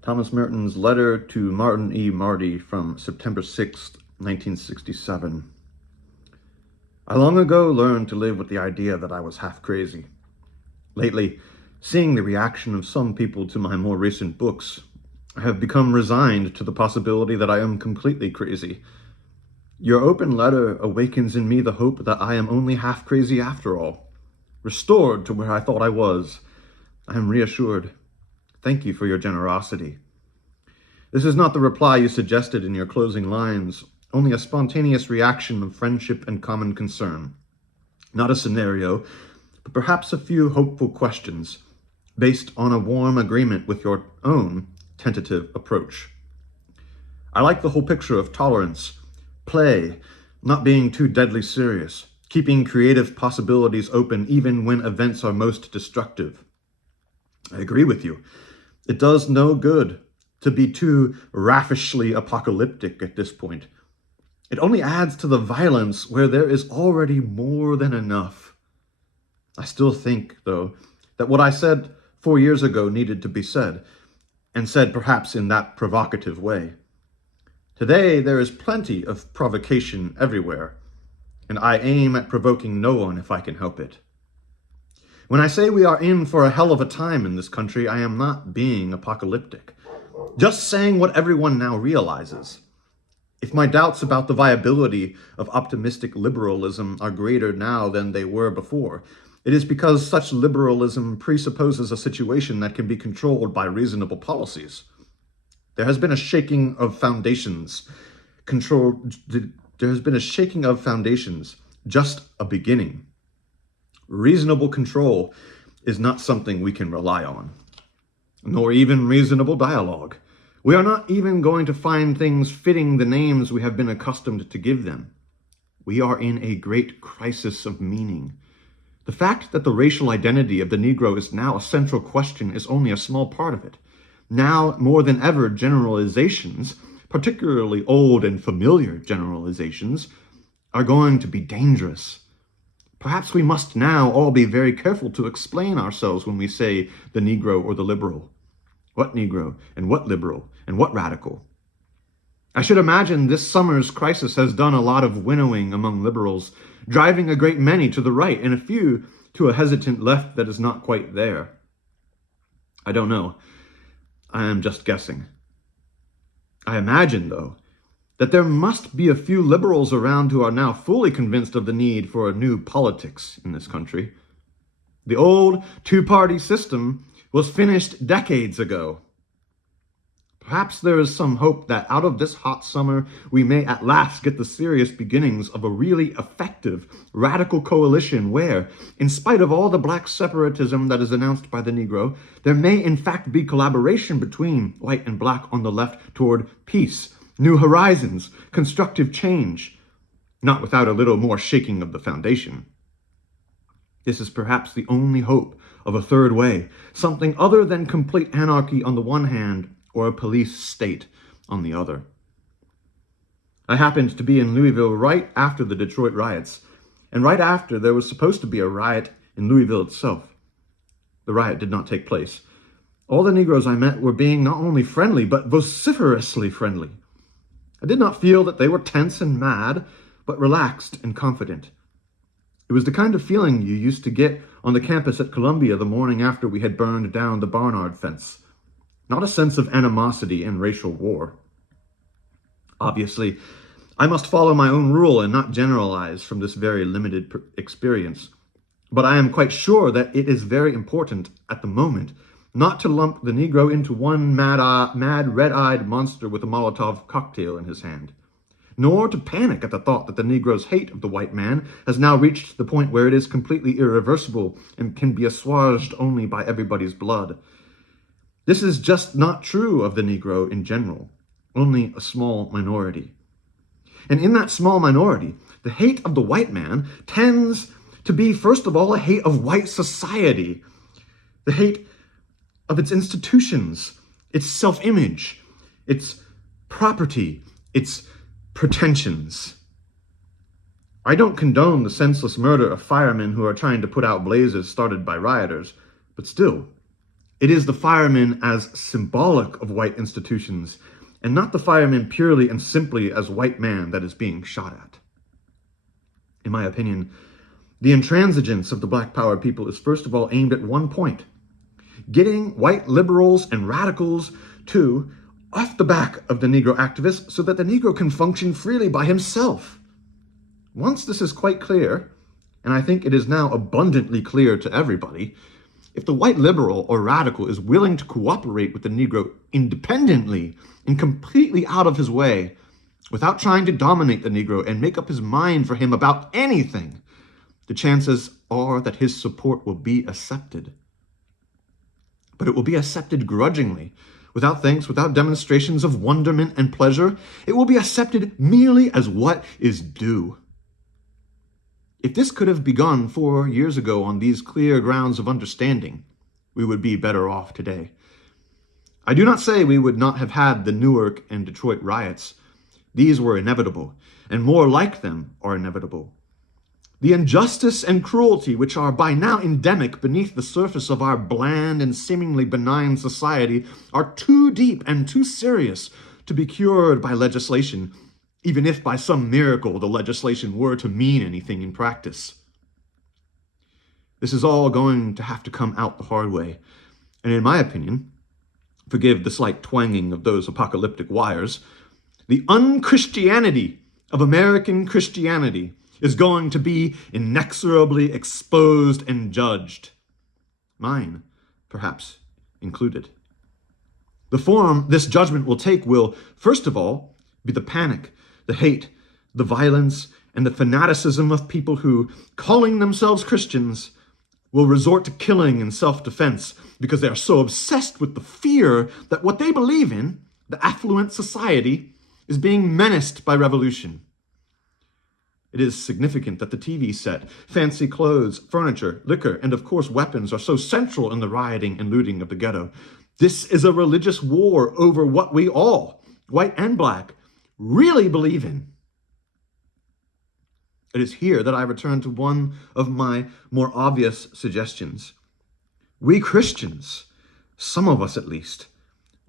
Thomas Merton's letter to Martin E. Marty from September 6th, 1967. I long ago learned to live with the idea that I was half crazy. Lately, seeing the reaction of some people to my more recent books, I have become resigned to the possibility that I am completely crazy. Your open letter awakens in me the hope that I am only half crazy after all. Restored to where I thought I was, I am reassured. Thank you for your generosity. This is not the reply you suggested in your closing lines, only a spontaneous reaction of friendship and common concern. Not a scenario, but perhaps a few hopeful questions, based on a warm agreement with your own tentative approach. I like the whole picture of tolerance, play, not being too deadly serious, keeping creative possibilities open even when events are most destructive. I agree with you. It does no good to be too raffishly apocalyptic at this point. It only adds to the violence where there is already more than enough. I still think, though, that what I said 4 years ago needed to be said, and said perhaps in that provocative way. Today, there is plenty of provocation everywhere, and I aim at provoking no one if I can help it. When I say we are in for a hell of a time in this country, I am not being apocalyptic. Just saying what everyone now realizes. If my doubts about the viability of optimistic liberalism are greater now than they were before, it is because such liberalism presupposes a situation that can be controlled by reasonable policies. There has been a shaking of foundations. There has been a shaking of foundations, just a beginning. Reasonable control is not something we can rely on, nor even reasonable dialogue. We are not even going to find things fitting the names we have been accustomed to give them. We are in a great crisis of meaning. The fact that the racial identity of the Negro is now a central question is only a small part of it. Now, more than ever, generalizations, particularly old and familiar generalizations, are going to be dangerous. Perhaps we must now all be very careful to explain ourselves when we say the Negro or the liberal. What Negro, and what liberal, and what radical? I should imagine this summer's crisis has done a lot of winnowing among liberals, driving a great many to the right and a few to a hesitant left that is not quite there. I don't know. I am just guessing. I imagine, though, that there must be a few liberals around who are now fully convinced of the need for a new politics in this country. The old two-party system was finished decades ago. Perhaps there is some hope that out of this hot summer, we may at last get the serious beginnings of a really effective radical coalition where, in spite of all the black separatism that is announced by the Negro, there may in fact be collaboration between white and black on the left toward peace, new horizons, constructive change, not without a little more shaking of the foundation. This is perhaps the only hope of a third way, something other than complete anarchy on the one hand or a police state on the other. I happened to be in Louisville right after the Detroit riots, and right after there was supposed to be a riot in Louisville itself. The riot did not take place. All the Negroes I met were being not only friendly, but vociferously friendly. I did not feel that they were tense and mad, but relaxed and confident. It was the kind of feeling you used to get on the campus at Columbia the morning after we had burned down the Barnard fence. Not a sense of animosity and racial war. Obviously, I must follow my own rule and not generalize from this very limited experience. But I am quite sure that it is very important at the moment not to lump the Negro into one mad red-eyed monster with a Molotov cocktail in his hand, nor to panic at the thought that the Negro's hate of the white man has now reached the point where it is completely irreversible and can be assuaged only by everybody's blood. This is just not true of the Negro in general, only a small minority. And in that small minority, the hate of the white man tends to be, first of all, a hate of white society, the hate of its institutions, its self-image, its property, its pretensions. I don't condone the senseless murder of firemen who are trying to put out blazes started by rioters, but still, It is the firemen as symbolic of white institutions, and not the firemen purely and simply as white man that is being shot at. In my opinion, the intransigence of the Black Power people is first of all aimed at one point: getting white liberals and radicals to off the back of the Negro activists so that the Negro can function freely by himself. Once this is quite clear, and I think it is now abundantly clear to everybody, if the white liberal or radical is willing to cooperate with the Negro independently and completely out of his way, without trying to dominate the Negro and make up his mind for him about anything, the chances are that his support will be accepted. But it will be accepted grudgingly, without thanks, without demonstrations of wonderment and pleasure. It will be accepted merely as what is due. If this could have begun 4 years ago on these clear grounds of understanding, we would be better off today. I do not say we would not have had the Newark and Detroit riots. These were inevitable, and more like them are inevitable. The injustice and cruelty which are by now endemic beneath the surface of our bland and seemingly benign society are too deep and too serious to be cured by legislation, even if by some miracle the legislation were to mean anything in practice. This is all going to have to come out the hard way, and in my opinion, forgive the slight twanging of those apocalyptic wires, the unchristianity of American Christianity is going to be inexorably exposed and judged. Mine, perhaps, included. The form this judgment will take will, first of all, be the panic, the hate, the violence, and the fanaticism of people who, calling themselves Christians, will resort to killing in self-defense because they are so obsessed with the fear that what they believe in, the affluent society, is being menaced by revolution. It is significant that the TV set, fancy clothes, furniture, liquor, and of course weapons are so central in the rioting and looting of the ghetto. This is a religious war over what we all, white and black, really believe in. It is here that I return to one of my more obvious suggestions. We Christians, some of us at least,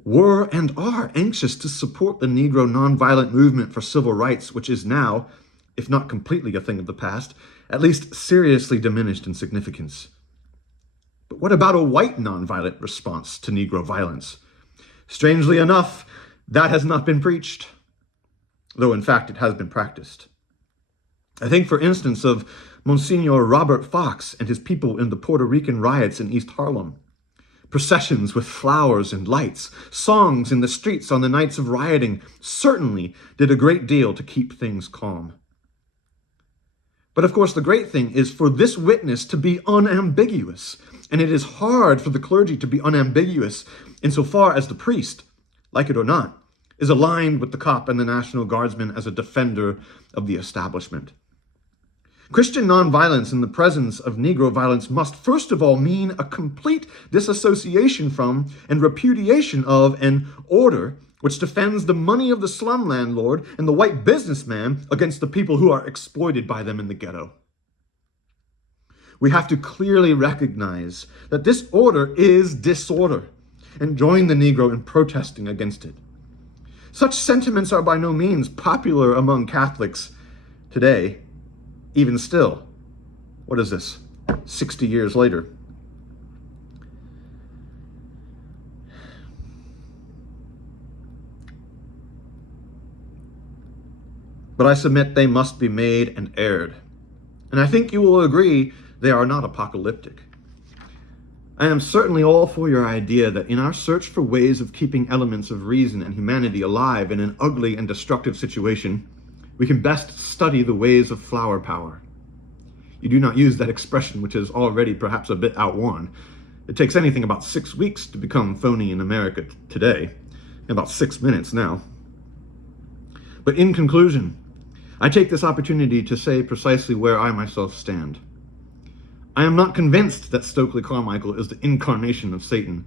were and are anxious to support the Negro nonviolent movement for civil rights, which is now, if not completely a thing of the past, at least seriously diminished in significance. But what about a white nonviolent response to Negro violence? Strangely enough, that has not been preached, though in fact it has been practiced. I think, for instance, of Monsignor Robert Fox and his people in the Puerto Rican riots in East Harlem. Processions with flowers and lights, songs in the streets on the nights of rioting certainly did a great deal to keep things calm. But of course, the great thing is for this witness to be unambiguous, and it is hard for the clergy to be unambiguous insofar as the priest, like it or not, is aligned with the cop and the National Guardsman as a defender of the establishment. Christian nonviolence in the presence of Negro violence must first of all mean a complete disassociation from and repudiation of an order which defends the money of the slum landlord and the white businessman against the people who are exploited by them in the ghetto. We have to clearly recognize that this order is disorder and join the Negro in protesting against it. Such sentiments are by no means popular among Catholics today, even still. What is this, 60 years later? But I submit they must be made and aired. And I think you will agree they are not apocalyptic. I am certainly all for your idea that in our search for ways of keeping elements of reason and humanity alive in an ugly and destructive situation, we can best study the ways of flower power. You do not use that expression, which is already perhaps a bit outworn. It takes anything about 6 weeks to become phony in America today, and about 6 minutes now. But in conclusion, I take this opportunity to say precisely where I myself stand. I am not convinced that Stokely Carmichael is the incarnation of Satan.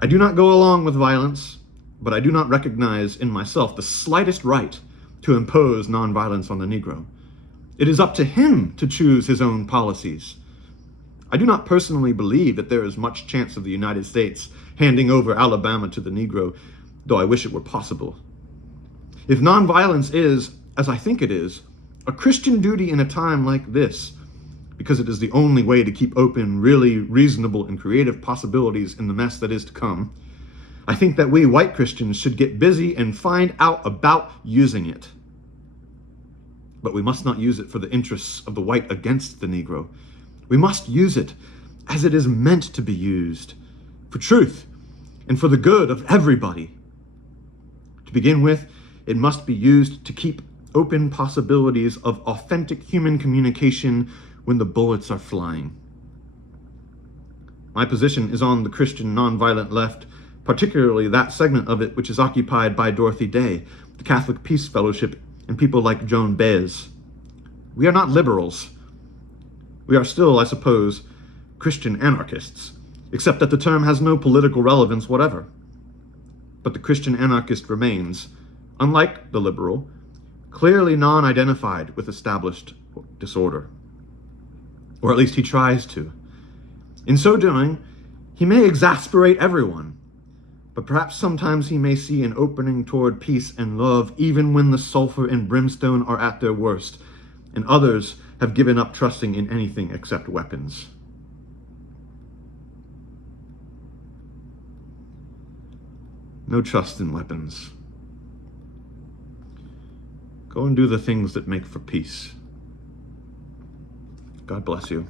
I do not go along with violence, but I do not recognize in myself the slightest right to impose nonviolence on the Negro. It is up to him to choose his own policies. I do not personally believe that there is much chance of the United States handing over Alabama to the Negro, though I wish it were possible. If nonviolence is, as I think it is, a Christian duty in a time like this, because it is the only way to keep open really reasonable and creative possibilities in the mess that is to come, I think that we white Christians should get busy and find out about using it. But we must not use it for the interests of the white against the Negro. We must use it as it is meant to be used, for truth and for the good of everybody. To begin with, it must be used to keep open possibilities of authentic human communication when the bullets are flying. My position is on the Christian nonviolent left, particularly that segment of it which is occupied by Dorothy Day, the Catholic Peace Fellowship, and people like Joan Baez. We are not liberals. We are still, I suppose, Christian anarchists, except that the term has no political relevance whatever. But the Christian anarchist remains, unlike the liberal, clearly non-identified with established disorder. Or at least he tries to. In so doing, he may exasperate everyone, but perhaps sometimes he may see an opening toward peace and love even when the sulfur and brimstone are at their worst, and others have given up trusting in anything except weapons. No trust in weapons. Go and do the things that make for peace. God bless you.